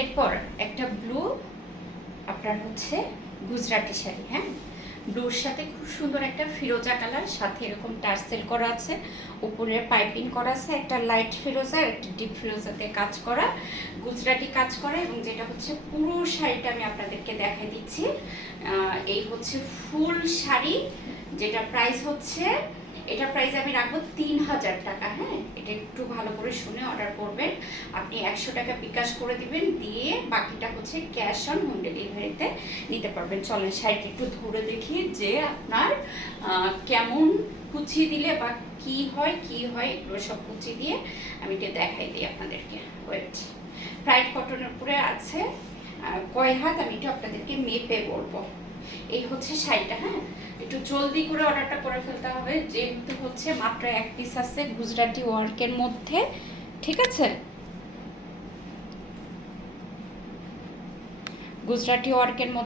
এরপর একটা ব্লু আপনার হচ্ছে গুজরাটি শাড়ি, হ্যাঁ, ব্লুর সাথে খুব সুন্দর একটা ফিরোজা কালার, সাথে এরকম টার্সেল করা আছে, উপরে পাইপিং করা আছে, একটা লাইট ফিরোজা আর একটা ডিপ ফিরোজাতে কাজ করা, গুজরাটি কাজ করা। এবং যেটা হচ্ছে পুরো শাড়িটা আমি আপনাদেরকে দেখাই দিচ্ছি। এই হচ্ছে ফুল শাড়ি, যেটা প্রাইস হচ্ছে, এটা প্রাইস আমি রাখবো 3000 টাকা। হ্যাঁ, এটা একটু ভালো করে শুনে অর্ডার করবেন। আপনি 100 টাকা বিকাশ করে দিবেন, দিয়ে বাকিটা হচ্ছে ক্যাশ অন হোম ডেলিভারিতে নিতে পারবেন। চলেন শাড়িটা একটু ধরে দেখি যে আপনার কেমন কুচি দিলে বা কি হয় এগুলো সব কুচি দিয়ে আমি এটা দেখাই দিই আপনাদেরকে। ওয়েট, ব্রাইট কটনের উপরে আছে। কয় হাত আমি একটু আপনাদেরকে মেপে বলবো। এই হচ্ছে শাড়িটা। হ্যাঁ, একটু জলদি করে অর্ডারটা করে ফেলতে হবে, যেহেতু হচ্ছে মাত্র এক পিস আছে গুজরাটি ওয়ার্কের মধ্যে। ঠিক আছে, গুজরাটি ওয়ার্কের মধ্যে